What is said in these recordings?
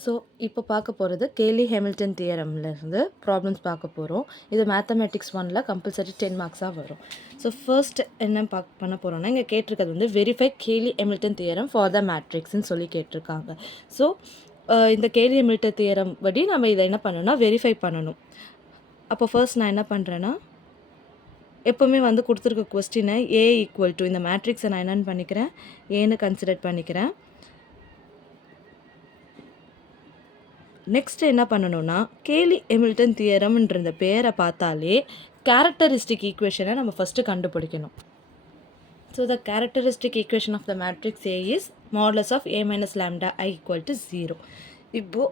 So இப்போ பார்க்க போகிறது கேலி ஹேமில்டன் தியரம்லேருந்து ப்ராப்ளம்ஸ் பார்க்க போகிறோம். இது மேத்தமெட்டிக்ஸ் 1ல் கம்பல்சரி 10 மார்க்ஸாக வரும். ஸோ ஃபர்ஸ்ட் என்ன பண்ண போகிறோன்னா, இங்கே கேட்டிருக்கிறது வந்து வெரிஃபை கேலி ஹேமில்டன் தியரம் ஃபார் த மேட்ரிக்ஸ்ன்னு சொல்லி கேட்டிருக்காங்க. ஸோ இந்த கேலி ஹேமில்டன் தியரம் படி நம்ம இதை என்ன பண்ணணும்னா வெரிஃபை பண்ணணும். அப்போ ஃபர்ஸ்ட் நான் என்ன பண்ணுறேன்னா, எப்போவுமே வந்து கொடுத்துருக்க கொஸ்டினை ஏ ஈக்குவல் டு இந்த மேட்ரிக்ஸை நான் என்னென்னு பண்ணிக்கிறேன், ஏன்னு கன்சிடர் பண்ணிக்கிறேன். நெக்ஸ்ட் என்ன பண்ணணும்னா, கேலி ஹேமில்டன் தியரம்ன்ற இந்த பேரை பார்த்தாலே கேரக்டரிஸ்டிக் ஈக்குவேஷனை நம்ம ஃபஸ்ட்டு கண்டுபிடிக்கணும். So the characteristic equation of the matrix A is modulus of A minus lambda I equal to 0. இப்போது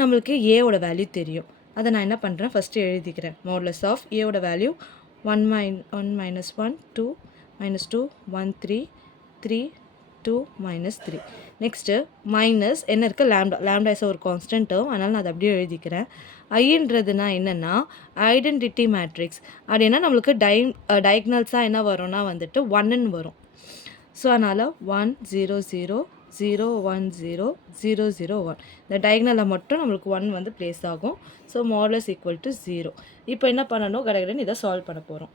நம்மளுக்கு ஏவோட வேல்யூ தெரியும். அதை நான் என்ன பண்ணுறேன், ஃபஸ்ட்டு எழுதிக்கிறேன். மாடுலஸ் ஆஃப் ஏவோட value 1 minus 1 2 minus 2 1 3 3 2 minus 3. Next minus என்ன இருக்குது, லேம்டா இஸ் ஒரு கான்ஸ்டன்ட் டேர்ம், அதனால் நான் அதை அப்படியே எழுதிக்கிறேன். ஐன்றதுனா என்னென்னா ஐடென்டிட்டி மேட்ரிக்ஸ். அப்படின்னா நம்மளுக்கு டயக்னல்ஸாக என்ன வரும்னா வந்துட்டு 1ன்னு வரும். ஸோ அதனால் 1 0 0 0 1 0 0 0 1 இந்த டயக்னலில் மட்டும் நம்மளுக்கு 1 வந்து ப்ளேஸ் ஆகும். So modulus equal to 0. இப்போ என்ன பண்ணணும், கடகடன்னு இதை சால்வ் பண்ண போகிறோம்.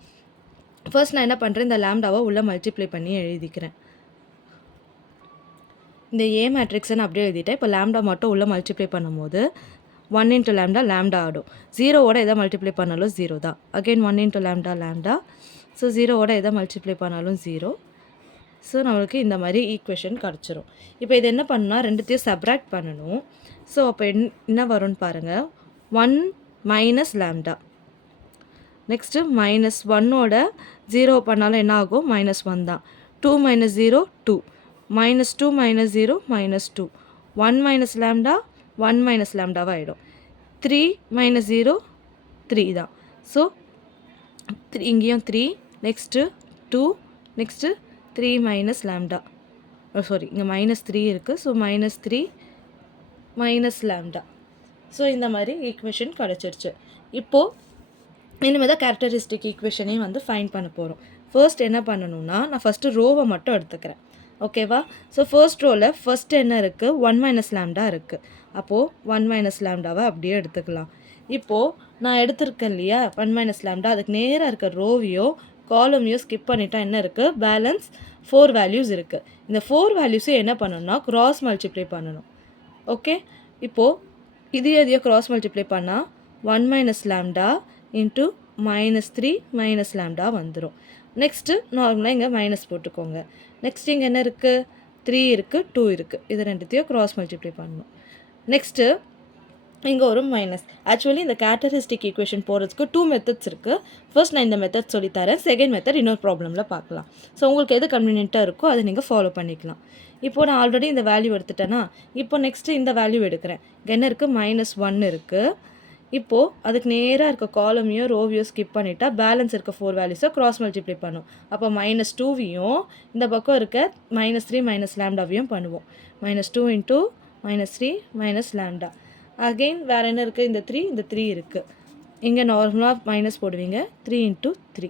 ஃபர்ஸ்ட் நான் என்ன பண்ணுறேன், இந்த லேம்டாவை உள்ளே மல்டிப்ளை பண்ணி எழுதிக்கிறேன். இந்த ஏ மேட்ரிக்ஸை நான் அப்படியே எழுதிட்டேன். இப்போ லேம்டா மட்டும் உள்ளே மல்டிப்ளை பண்ணும்போது 1 இன்ட்டு லேம்டா ஆடும். 0வோட எதை மல்டிப்ளை பண்ணாலும் 0 தான். Again 1 into lambda. ஸோ 0வோட எதை மல்டிப்ளை பண்ணாலும் 0. ஸோ நம்மளுக்கு இந்த மாதிரி ஈக்குவேஷன் கிடச்சிரும். இப்போ இது என்ன பண்ணணும்னா, ரெண்டுத்தையும் சப்ராக்ட் பண்ணணும். ஸோ அப்போ என்ன வரும்னு பாருங்கள், 1 மைனஸ் லேம்டா. நெக்ஸ்ட்டு மைனஸ் 1ஓட 0 பண்ணாலும் என்ன ஆகும், -1 தான். 2 minus 0 2 -2 minus 0 -2 1 minus lambda 1 minus லேம்டாவாக ஆகிடும். 3 minus 0 3 தான். ஸோ இங்கேயும் 3, next 2, next 3 minus lambda. Sorry, இங்கே -3 இருக்குது. So -3 minus lambda. ஸோ இந்த மாதிரி ஈக்குவேஷன் கிடச்சிருச்சு. இப்போது இனிமேல் தான் கேரக்டரிஸ்டிக் ஈக்குவேஷனையும் வந்து ஃபைண்ட் பண்ண போகிறோம். ஃபர்ஸ்ட் என்ன பண்ணணும்னா, நான் ஃபஸ்ட்டு ரோவை மட்டும் எடுத்துக்கிறேன். ஓகேவா? ஸோ ஃபர்ஸ்ட் ரோவில் ஃபஸ்ட்டு என்ன இருக்குது, 1 மைனஸ் லேம்டா இருக்குது. அப்போது 1 மைனஸ் லேம்டாவை அப்படியே எடுத்துக்கலாம். இப்போது நான் எடுத்திருக்கேன் இல்லையா 1 மைனஸ் லேம்டா, அதுக்கு நேராக இருக்க ரோவையோ காலமையோ ஸ்கிப் பண்ணிட்டா என்ன இருக்குது, பேலன்ஸ் 4 வேல்யூஸ் இருக்குது. இந்த 4 வேல்யூஸையும் என்ன பண்ணணும்னா க்ராஸ் மல்டிப்ளை பண்ணணும். ஓகே, இப்போது இது எதையோ க்ராஸ் மல்டிப்ளை பண்ணால் 1 minus lambda into -3 minus lambda வந்துடும். நெக்ஸ்ட்டு நார்மலாக இங்கே மைனஸ் போட்டுக்கோங்க. நெக்ஸ்ட் இங்கே என்ன இருக்குது, 3 இருக்குது 2 இருக்குது. இது ரெண்டுத்தையும் க்ராஸ் மல்டிப்ளை பண்ணணும். நெக்ஸ்ட்டு இங்கே ஒரு மைனஸ். ஆக்சுவலி இந்த கேரக்டரிஸ்டிக் ஈக்குவேஷன் போகிறதுக்கு 2 மெத்தட்ஸ் இருக்குது. ஃபர்ஸ்ட் நான் இந்த மெத்தட் சொல்லித்தரேன். செகண்ட் மெத்தட் இன்னொரு ப்ராப்ளமில் பார்க்கலாம். ஸோ உங்களுக்கு எது கன்வீனியண்ட்டாக இருக்கோ அதை நீங்கள் ஃபாலோ பண்ணிக்கலாம். இப்போது நான் ஆல்ரெடி இந்த வேல்யூ எடுத்துட்டேன்னா, இப்போ நெக்ஸ்ட்டு இந்த வேல்யூ எடுக்கிறேன். இங்கே என்ன இருக்குது, -1 இருக்குது. இப்போது அதுக்கு நேராக இருக்க காலமையோ ரோவையோ ஸ்கிப் பண்ணிட்டா பேலன்ஸ் இருக்க 4 வேல்யூஸை க்ராஸ் மல்டிப்ளை பண்ணும். அப்போ -2வையும் இந்த பக்கம் இருக்க -3 மைனஸ் லேம்டாவையும் பண்ணுவோம். -2 இன்ட்டு -3 மைனஸ் லேம்டா. அகெயின் வேறு என்ன இருக்குது, இந்த 3 இருக்குது. இங்கே நார்மலாக மைனஸ் போடுவீங்க. 3 இன்ட்டு 3.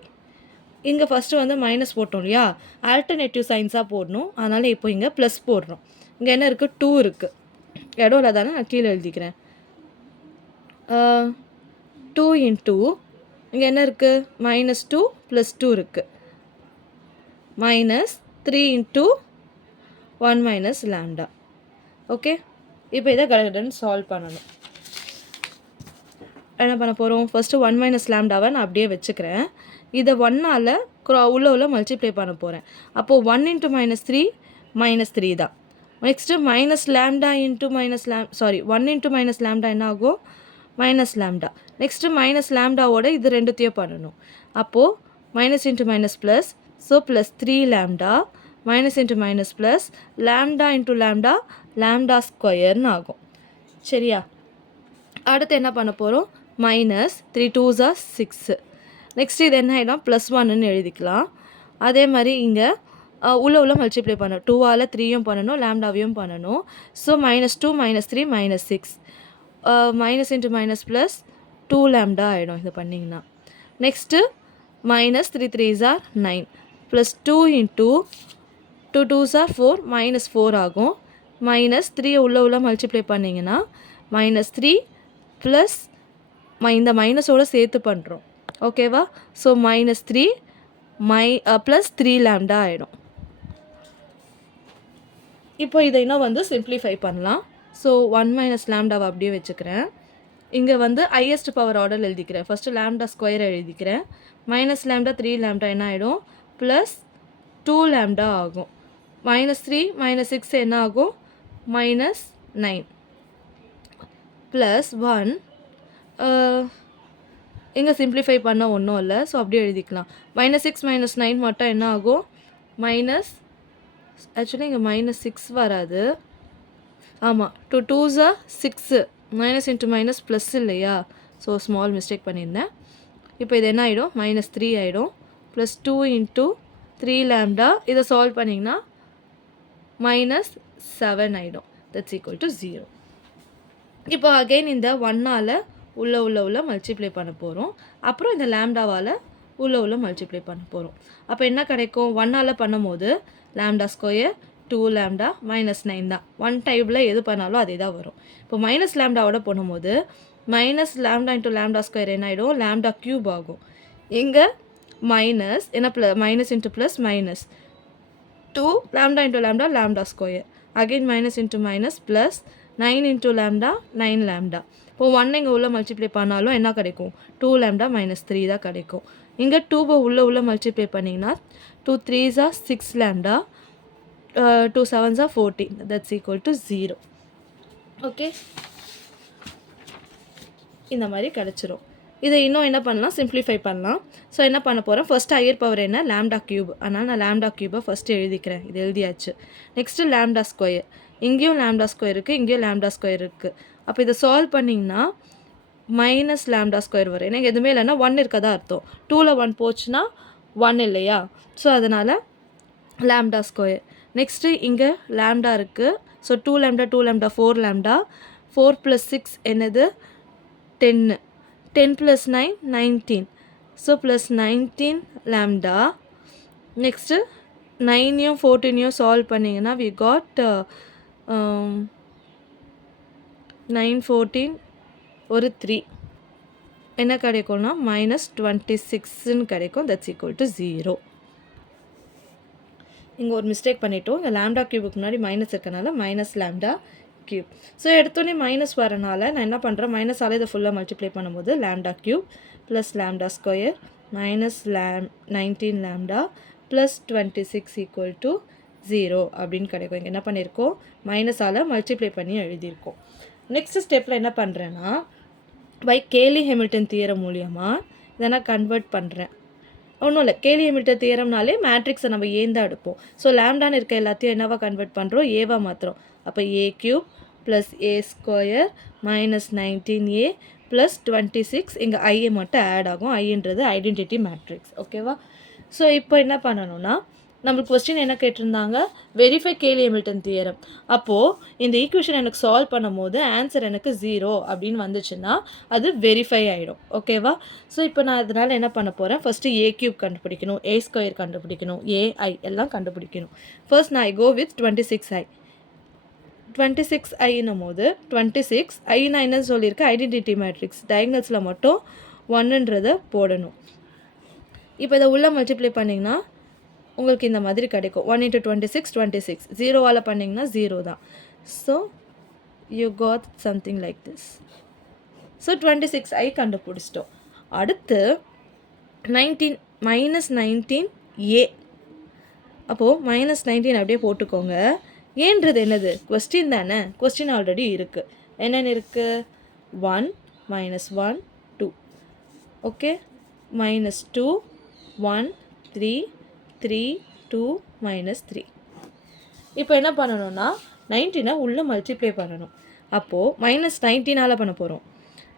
இங்கே ஃபஸ்ட்டு வந்து மைனஸ் போட்டோம் இல்லையா, ஆல்டர்னேட்டிவ் சைன்ஸாக போடணும். அதனால் இப்போ இங்கே ப்ளஸ் போடுறோம். இங்கே என்ன இருக்குது, 2 இருக்குது. இடம் இல்லை தானே, நான் கீழே எழுதிக்கிறேன். 2 இன்ட்டு இங்கே என்ன இருக்குது, -2 + 2 இருக்குது. -3 இன்ட்டு 1 மைனஸ் லேம்டா. ஓகே, இப்போ இதை கடகடன்னு சால்வ் பண்ணணும். என்ன பண்ண போகிறோம், ஃபஸ்ட்டு 1 மைனஸ் லேம்டாவை நான் அப்படியே வச்சுக்கிறேன். இதை 1ஆல் உள்ள மல்டிப்ளை பண்ண போகிறேன். அப்போது 1 இன்ட்டு -3 -3 தான். Next minus lambda into sorry 1 into minus lambda என்ன ஆகும், மைனஸ் லேம்டா. நெக்ஸ்ட்டு மைனஸ் லேம்டாவோட இது ரெண்டுத்தையும் பண்ணணும். அப்போது minus into minus plus, so +3 lambda, minus into minus plus, lambda into lambda ஸ்கொயர்னு ஆகும். சரியா? அடுத்து என்ன பண்ண போகிறோம், -3 2s are 6. நெக்ஸ்ட் இது என்ன ஆகிடும், +1ன்னு எழுதிக்கலாம். அதே மாதிரி இங்கே உள்ள மல்டிப்ளை பண்ணணும். 2ஆல் 3யும் பண்ணணும், லேம்டாவையும் பண்ணணும். So -2 -3 -6. Minus into minus plus 2 lambda ஆகிடும் இது பண்ணிங்கன்னா. Next -3 3s are 9 +2 into 2 2s are 4 -4 ஆகும். மைனஸ் 3 உள்ள மல்டிப்ளை பண்ணிங்கன்னா -3 ப்ளஸ் இந்த மைனஸோடு சேர்த்து பண்ணுறோம். ஓகேவா? ஸோ -3 ப்ளஸ் 3 லேம்டா ஆகிடும். இப்போ இதை இன்னும் வந்து சிம்ப்ளிஃபை பண்ணலாம். ஸோ 1 மைனஸ் லேம்டாவை அப்படியே வச்சுக்கிறேன். இங்கே வந்து ஹையஸ்ட் பவர் ஆர்டர் எழுதிக்கிறேன். ஃபஸ்ட்டு லேம்டா ஸ்கொயர் எழுதிக்கிறேன். மைனஸ் லேம்டா 3 லேம்டா என்ன ஆகிடும்? ப்ளஸ் 2 லேம்டா ஆகும். -3 -6 என்ன ஆகும்? -9 ப்ளஸ் 1 இங்கே சிம்ப்ளிஃபை பண்ண ஒன்றும் இல்லை. ஸோ அப்படியே எழுதிக்கலாம். -6 -9 மட்டும் என்ன ஆகும்? ஆக்சுவலி இங்கே -6 வராது. ஆமாம், 2 2s are 6 minus into minus plus இல்லையா? ஸோ ஸ்மால் மிஸ்டேக் பண்ணியிருந்தேன். இப்போ இது என்ன ஆகிடும்? -3 ஆகிடும். ப்ளஸ் 2 இன்ட்டு 3 லேம்டா இதை சால்வ் பண்ணிங்கன்னா -7 ஆகிடும். That's equal to 0. இப்போ அகெயின் இந்த 1ஆல் உள்ள மல்டிப்ளை பண்ண போகிறோம். அப்புறம் இந்த லேம்டாவால் உள்ள மல்டிப்ளை பண்ண போகிறோம். அப்போ என்ன கிடைக்கும்? 1ஆல் பண்ணும்போது லேம்டா ஸ்கொயர் 2 லேம்டா -9 தான். 1 டைமில் எது பண்ணாலும் அதே தான் வரும். இப்போ மைனஸ் லேம்டாவோட பண்ணும்போது minus lambda into lambda square என்ன ஆகிடும்? லேம்டா க்யூப் ஆகும். இங்கே மைனஸ் என்ன minus into plus minus 2 lambda into lambda lambda square again minus into minus plus 9 into lambda 9 lambda. இப்போ 1 இங்கே உள்ள மல்டிப்ளை பண்ணாலும் என்ன கிடைக்கும்? 2 லேம்டா -3 தான் கிடைக்கும். இங்கே 2 உள்ள மல்டிப்ளை பண்ணிங்கன்னா 2 3s are 6 lambda 2 7s are 14. That's equal to 0. Okay, இந்த மாதிரி கிடச்சிரும். இதை இன்னும் என்ன பண்ணலாம்? சிம்ப்ளிஃபை பண்ணலாம். ஸோ என்ன பண்ண போகிறேன்? ஃபஸ்ட்டு ஹையர் பவர் என்ன? Lambda cube. அதனால் நான் லேம்டா க்யூபை ஃபஸ்ட்டு எழுதிக்கிறேன். இது எழுதியாச்சு. Next lambda square. இங்கேயும் லேம்டா ஸ்கொயர் இருக்குது, இங்கேயும் லேம்டா ஸ்கொயர் இருக்குது. அப்போ இதை சால்வ் பண்ணிங்கன்னா மைனஸ் லேம்டா ஸ்கொயர் வரும். எனக்கு எதுவுமே இல்லைன்னா 1 இருக்கதா அர்த்தம். 2ல் 1 போச்சுன்னா 1 இல்லையா? ஸோ அதனால் லேம்டா ஸ்கொயர். நெக்ஸ்ட்டு இங்கே லேம்டா இருக்குது. ஸோ 2 லேம்டா 2 லேம்டா 4 லேம்டா 4 + 6 என்னது? 10 10 + 9 19. So plus 19 lambda. நெக்ஸ்ட்டு 9யும் 14யும் சால்வ் பண்ணிங்கன்னா வி காட் 9 14 ஒரு 3 என்ன கிடைக்கும்னா -26ன்னு கிடைக்கும். That's equal to 0. இங்கே ஒரு மிஸ்டேக் பண்ணிட்டோம். இங்கே லேம்டா க்யூபுக்கு முன்னாடி மைனஸ் இருக்கனால மைனஸ் லேம்டா க்யூப். ஸோ எடுத்தோடனே மைனஸ் வரனால நான் என்ன பண்ணுறேன்? மைனஸால் இதை ஃபுல்லாக மல்டிப்ளை பண்ணும்போது lambda cube plus lambda square minus 19 lambda plus 26 equal to 0 அப்படின்னு கிடைக்கும். இங்கே என்ன பண்ணியிருக்கோம்? மைனஸால் மல்டிப்ளை பண்ணி எழுதியிருக்கோம். நெக்ஸ்ட் ஸ்டெப்பில் என்ன பண்ணுறேன்னா பை கேலி ஹெமில்டன் தியரம் மூலியமாக இதை நான் கன்வெர்ட் பண்ணுறேன். ஒன்றும் இல்லை, கேலி ஹெமில்டன் தியரம்னாலே மேட்ரிக்ஸை நம்ம ஏந்தா எடுப்போம். ஸோ லேம்டான்னு இருக்க எல்லாத்தையும் என்னவா கன்வெர்ட் பண்ணுறோம்? ஏவா மாத்திரம். அப்போ ஏ cube plus A square minus 19a plus 26. இங்கே ஐஏ மட்டும் ஆட் ஆகும். ஐன்றது ஐடென்டிட்டி மேட்ரிக்ஸ். ஓகேவா? ஸோ இப்போ என்ன பண்ணணும்னா நம்மளுக்கு கொஸ்டின் என்ன கேட்டிருந்தாங்க? வெரிஃபை கேலி ஹெமில்டன் தியரம். அப்போது இந்த ஈக்குவேஷன் எனக்கு சால்வ் பண்ணும் போது ஆன்சர் எனக்கு 0 அப்படின்னு வந்துச்சுன்னா அது வெரிஃபை ஆகிடும். ஓகேவா? ஸோ இப்போ நான் அதனால் என்ன பண்ண போகிறேன்? ஃபஸ்ட்டு ஏ க்யூப் கண்டுபிடிக்கணும், ஏ ஸ்கொயர் கண்டுபிடிக்கணும், ஏஐ எல்லாம் கண்டுபிடிக்கணும். ஃபர்ஸ்ட் நான் கோ வித் 26i. 26iன்னும் போது 26 ஐ நான் என்ன சொல்லியிருக்கேன்? Identity matrix. டயகனல்ஸில் மட்டும் 1ன்றதை போடணும். இப்போ இதை உள்ளே மல்டிப்ளை பண்ணிங்கன்னா உங்களுக்கு இந்த மாதிரி கிடைக்கும். 1 × 26 26. 0வால் பண்ணிங்கன்னா 0 தான். So you got something like this. So 26i கண்டுபிடிச்சிட்டோம். அடுத்து 19 -19a. அப்போது -19 அப்படியே போட்டுக்கோங்க. ஏன்றது என்னது? கொஸ்டின் தானே. கொஸ்டின் ஆல்ரெடி இருக்குது. என்னென்னு இருக்குது? 1 -1 2. ஓகே, -2 1 3 3 2 -3. இப்போ என்ன பண்ணணும்னா 19 உள்ளே மல்டிப்ளை பண்ணணும். அப்போது -19ஆல் பண்ண போகிறோம்.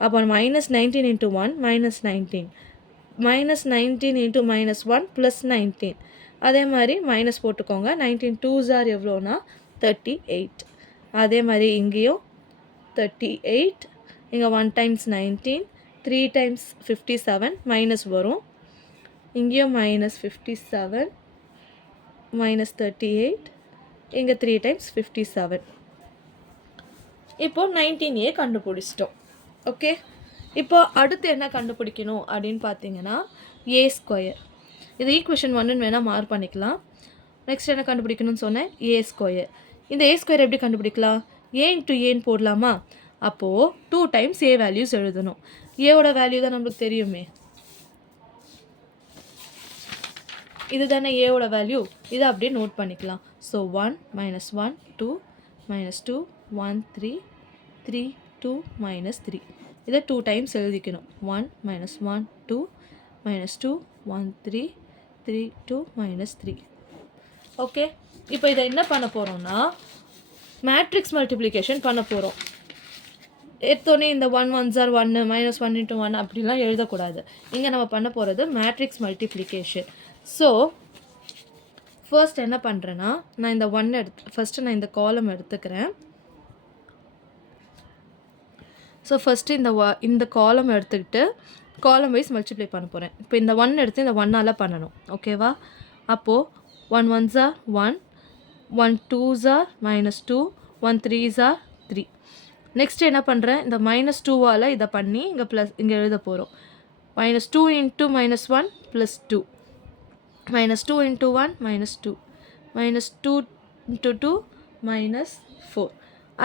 அப்போ -19 × 1 -19 -19 × -1 +19. அதே மாதிரி மைனஸ் போட்டுக்கோங்க. 19 2s are எவ்வளோனா 38. அதே மாதிரி இங்கேயும் 38. இங்கே 1 டைம்ஸ் 19 3 டைம்ஸ் 57 மைனஸ் வரும். இங்கேயும் -57 -38. இங்கே 3 டைம்ஸ் 57. இப்போது 19a கண்டுபிடிச்சிட்டோம். ஓகே, இப்போ அடுத்து என்ன கண்டுபிடிக்கணும் அப்படின்னு பார்த்தீங்கன்னா ஏ ஸ்கொயர். இது ஈக்குவேஷன் 1ன்னு வேணால் மார்க் பண்ணிக்கலாம். நெக்ஸ்ட் என்ன கண்டுபிடிக்கணும்னு சொன்னேன், ஏ ஸ்கொயர். இந்த ஏ ஸ்கொயர் எப்படி கண்டுபிடிக்கலாம், ஏ இன்ட்டு ஏன்னு போடலாமா? அப்போது 2 டைம்ஸ் ஏ வேல்யூஸ் எழுதணும். ஏவோட வேல்யூ தான் நம்மளுக்கு தெரியுமே, இது தானே ஏவோட வேல்யூ. இதை அப்படியே நோட் பண்ணிக்கலாம். ஸோ 1 -1 2 -2 1 3 3 2 -3. இதை 2 டைம்ஸ் எழுதிக்கணும். 1 -1 2 -2 1 3 3 2 -3. ஓகே, இப்போ இதை என்ன பண்ண போகிறோம்னா மேட்ரிக்ஸ் மல்டிப்ளிகேஷன் பண்ண போகிறோம். எடுத்தோடனே இந்த 1 1s are 1 -1 × 1 அப்படிலாம் எழுதக்கூடாது. இங்கே நம்ம பண்ண போகிறது மேட்ரிக்ஸ் மல்டிப்ளிகேஷன். ஸோ ஃபர்ஸ்ட் என்ன பண்ணுறேன்னா, நான் இந்த 1 ஃபஸ்ட்டு நான் இந்த காலம் எடுத்துக்கிறேன். ஸோ ஃபஸ்ட்டு இந்த காலம் எடுத்துக்கிட்டு காலம் வைஸ் மல்டிப்ளை பண்ண போகிறேன். இப்போ இந்த 1 எடுத்து இந்த 1ஆல் பண்ணணும். ஓகேவா? அப்போது 1 1s are 1 1 2s are -2 1 3s are 3. Next என்ன பண்ணுறேன், இந்த -2ஆல் இதை பண்ணி இங்கே ப்ளஸ் இங்கே எழுத போகிறோம். -2 × -1 +2 -2 × 1 -2 -2 × 2 -4.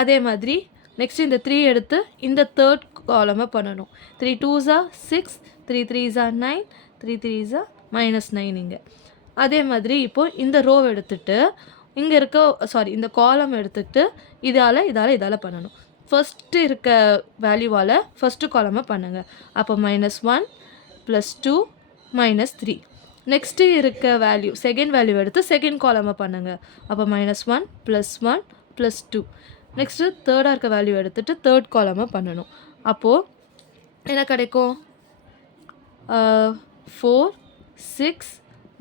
அதே மாதிரி நெக்ஸ்ட் இந்த 3 எடுத்து இந்த தேர்ட் காலமை பண்ணணும். 3 2s are 6 3 3s are 9 3 3s are -9. இங்கே அதே மாதிரி இப்போது இந்த ரோ எடுத்துட்டு இங்கே இருக்க இந்த காலம் எடுத்துகிட்டு இதால் பண்ணணும். ஃபஸ்ட்டு இருக்க வேல்யூவால் ஃபஸ்ட்டு காலமை பண்ணுங்கள். அப்போ -1 +2 -3. நெக்ஸ்ட்டு இருக்க வேல்யூ செகண்ட் வேல்யூ எடுத்து செகண்ட் காலமை பண்ணுங்கள். அப்போ -1 +1 +2. நெக்ஸ்ட்டு தேர்டாக இருக்க வேல்யூ எடுத்துகிட்டு தேர்ட் காலமை பண்ணணும். அப்போது என்ன கிடைக்கும், 4 6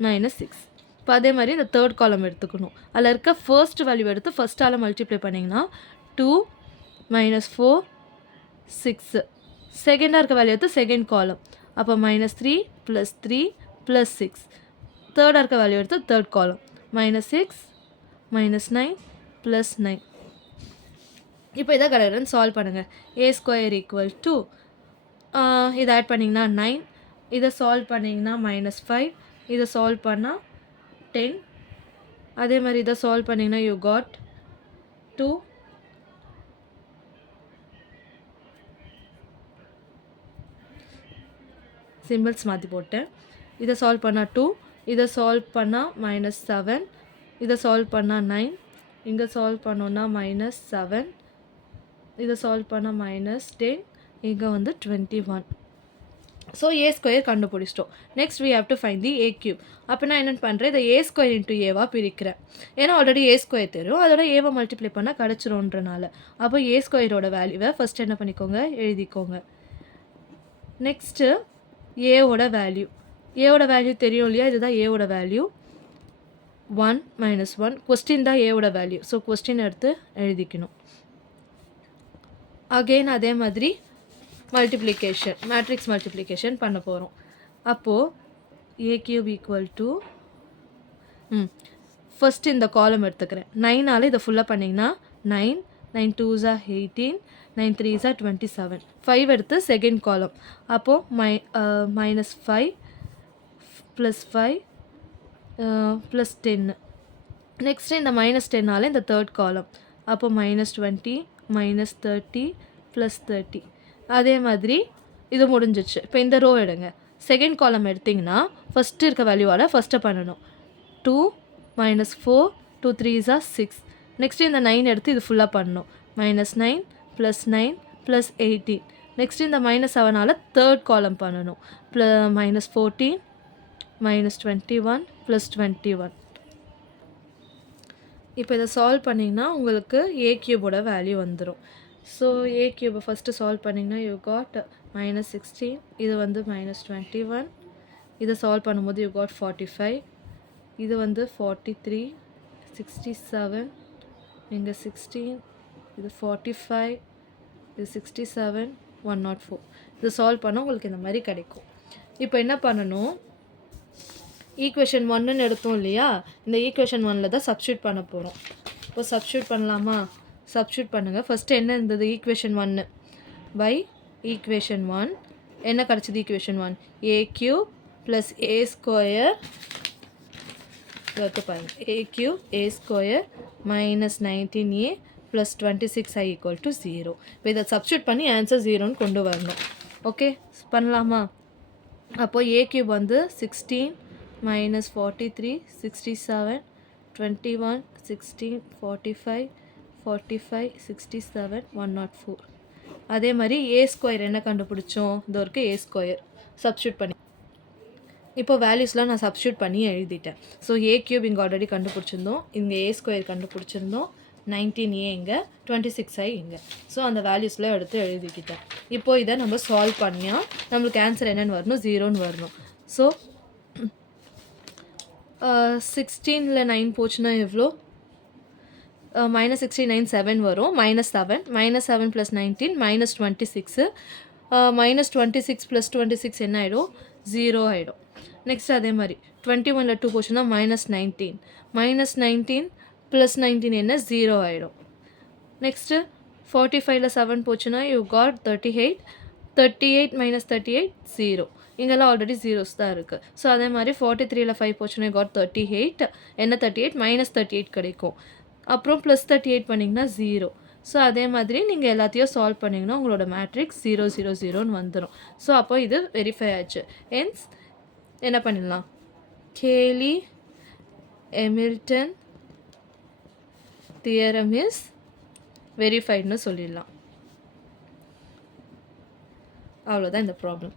-6. இப்போ அதே மாதிரி இந்த தேர்ட் காலம் எடுத்துக்கணும். அதில் இருக்க ஃபர்ஸ்ட் வேல்யூ எடுத்து ஃபஸ்ட்டால் மல்டிப்ளை பண்ணிங்கன்னா 2 -4 6. செகண்டாக இருக்க வேல்யூ எடுத்து செகண்ட் காலம். அப்போ -3 +3 +6. தேர்டாக இருக்க வேல்யூ எடுத்து தேர்ட் காலம். -6 -9 +9. இப்போ இதை கடகடன்னு சால்வ் பண்ணுங்கள். ஏ ஸ்கொயர் = இதை ஆட் பண்ணிங்கன்னா 9. இதை சால்வ் பண்ணிங்கன்னா -5. இதை சால்வ் பண்ணால் 10. அதே மாதிரி இதை சால்வ் பண்ணிங்கன்னா யூ காட் 2. சிம்பிள்ஸ் மாற்றி போட்டேன். இதை சால்வ் பண்ணால் 2. இதை சால்வ் பண்ணால் -7. இதை சால்வ் பண்ணால் 9. இங்கே சால்வ் பண்ணோன்னா -7. இதை சால்வ் பண்ணால் -10. இங்கே வந்து 21. ஸோ ஏ ஸ்கொயர் கண்டுபிடிச்சிட்டோம். Next we have to find the a cube. அப்போ நான் என்ன பண்ணுறேன், இதை ஏ ஸ்கொயர் × ஏவாக பிரிக்கிறேன். ஏன்னா ஆல்ரெடி ஏ ஸ்கொயர் தெரியும், அதோட ஏவை மல்டிப்ளை பண்ணால் கிடச்சிரும்ன்றனால. அப்போ ஏ ஸ்கொயரோட வேல்யூவை ஃபஸ்ட் என்ன பண்ணிக்கோங்க, எழுதிக்கோங்க. நெக்ஸ்ட்டு ஏவோட வேல்யூ தெரியும் இல்லையா, இதுதான் ஏவோட வேல்யூ. 1 -1 கொஸ்டின் தான் ஏவோட வேல்யூ. ஸோ கொஸ்டின் எடுத்து எழுதிக்கணும். அகெயின் அதே மாதிரி மல்டிப்ளிகேஷன் மேட்ரிக்ஸ் மல்டிப்ளிகேஷன் பண்ண போகிறோம். அப்போது a³ ஃபஸ்ட்டு இந்த காலம் எடுத்துக்கிறேன். 9ஆல் இதை ஃபுல்லாக பண்ணிங்கன்னா 9 9 2s are 18 9 3s are 27. 5 எடுத்து செகண்ட் காலம். அப்போது -5 +5 +10. நெக்ஸ்ட்டு இந்த -10ஆல் இந்த தேர்ட் காலம். அப்போ -20 -30 +30. அதே மாதிரி இது முடிஞ்சிச்சு. இப்போ இந்த ரோ எடுங்க. செகண்ட் காலம் எடுத்திங்கன்னா ஃபஸ்ட்டு இருக்க வேல்யூவால் ஃபஸ்ட்டு பண்ணணும். 2 -4 2 3s are 6. நெக்ஸ்ட்டு இந்த 9 எடுத்து இது ஃபுல்லாக பண்ணணும். -9 +9 +18. நெக்ஸ்ட்டு இந்த -7ஆல் தேர்ட் காலம் பண்ணணும். -14 -21 +21. இப்போ இதை சால்வ் பண்ணிங்கன்னா உங்களுக்கு ஏ கியூபோட வேல்யூ வந்துடும். ஸோ ஏ கியூபை ஃபஸ்ட்டு சால்வ் பண்ணிங்கன்னா யூ காட் -16. இது வந்து -21. இதை சால்வ் பண்ணும்போது யூ காட் 45. இது வந்து 43 67. இங்கே 16. இது 45. இது 67 104. இது சால்வ் பண்ணால் உங்களுக்கு இந்த மாதிரி கிடைக்கும். இப்போ என்ன பண்ணணும், ஈக்குவேஷன் 1ன்னு எடுத்தோம் இல்லையா, இந்த ஈக்குவேஷன் 1ல் தான் சப்ஸ்டியூட் பண்ண போகிறோம். இப்போ சப்ஸ்டியூட் பண்ணலாமா? சப்ஸ்டியூட் பண்ணுங்கள். ஃபஸ்ட்டு என்ன இருந்தது? ஈக்குவேஷன் 1 பை ஈக்குவேஷன் 1 என்ன கிடச்சிது? Equation 1 A cube plus A square பாருங்கள் A cube A square minus 19a plus 26i equal to 0. இப்போ இதை சப்ஸ்டியூட் பண்ணி ஆன்சர் 0ன்னு கொண்டு வரணும். ஓகே பண்ணலாமா? அப்போது ஏ கியூப் வந்து 16 மைனஸ் 43 67 21 16 45 45 67 104. அதே மாதிரி ஏ ஸ்கொயர் என்ன கண்டுபிடிச்சோம்? இது வரைக்கும் ஏ ஸ்கொயர் சப்ஸ்டியூட் பண்ணி இப்போ வேல்யூஸ்லாம் நான் சப்ஸ்டியூட் பண்ணி எழுதிட்டேன். ஸோ ஏ கியூப் இங்கே ஆல்ரெடி கண்டுபிடிச்சிருந்தோம், இங்கே ஏ ஸ்கொயர் கண்டுபிடிச்சிருந்தோம், 19a இங்கே 26i இங்கே. ஸோ அந்த வேல்யூஸ்லாம் எடுத்து எழுதிக்கிட்டேன். இப்போது இதை நம்ம சால்வ் பண்ணியா நம்மளுக்கு ஆன்சர் என்னென்னு வரணும்? 0ன்னு வரணும். ஸோ 16ல் 9 போச்சுன்னா எவ்வளோ? மைனஸ் 69 7 வரும். Minus 7 plus 19 minus 26 minus 26 plus 26 என்ன ஆகிடும்? 0 ஆகிடும். நெக்ஸ்ட் அதே மாதிரி 21ல் 2 போச்சுன்னா மைனஸ் 19 ப்ளஸ் 19 என்ன? 0 ஆகிடும். நெக்ஸ்ட்டு 45ல் 7 போச்சுன்னா யூ காட் 38 மைனஸ் 38 0. இங்கெல்லாம் ஆல்ரெடி ஜீரோஸ் தான் இருக்குது. ஸோ அதே மாதிரி 43ல் 5 போச்சுன்னா காட் 38 என்ன? 38 மைனஸ் 38 கிடைக்கும். அப்புறம் ப்ளஸ் 38 பண்ணிங்கன்னா 0. ஸோ அதே மாதிரி நீங்கள் எல்லாத்தையும் சால்வ் பண்ணிங்கன்னா உங்களோட மேட்ரிக்ஸ் 0 0 0ன்னு வந்துடும். ஸோ அப்போ இது வெரிஃபை ஆச்சு. ஹென்ஸ் என்ன பண்ணிடலாம்? கேலி ஹாமில்டன் தியரம் இஸ் வெரிஃபைடுன்னு சொல்லிடலாம். அவ்வளோதான் இந்த ப்ராப்ளம்.